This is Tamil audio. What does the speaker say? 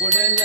உடல்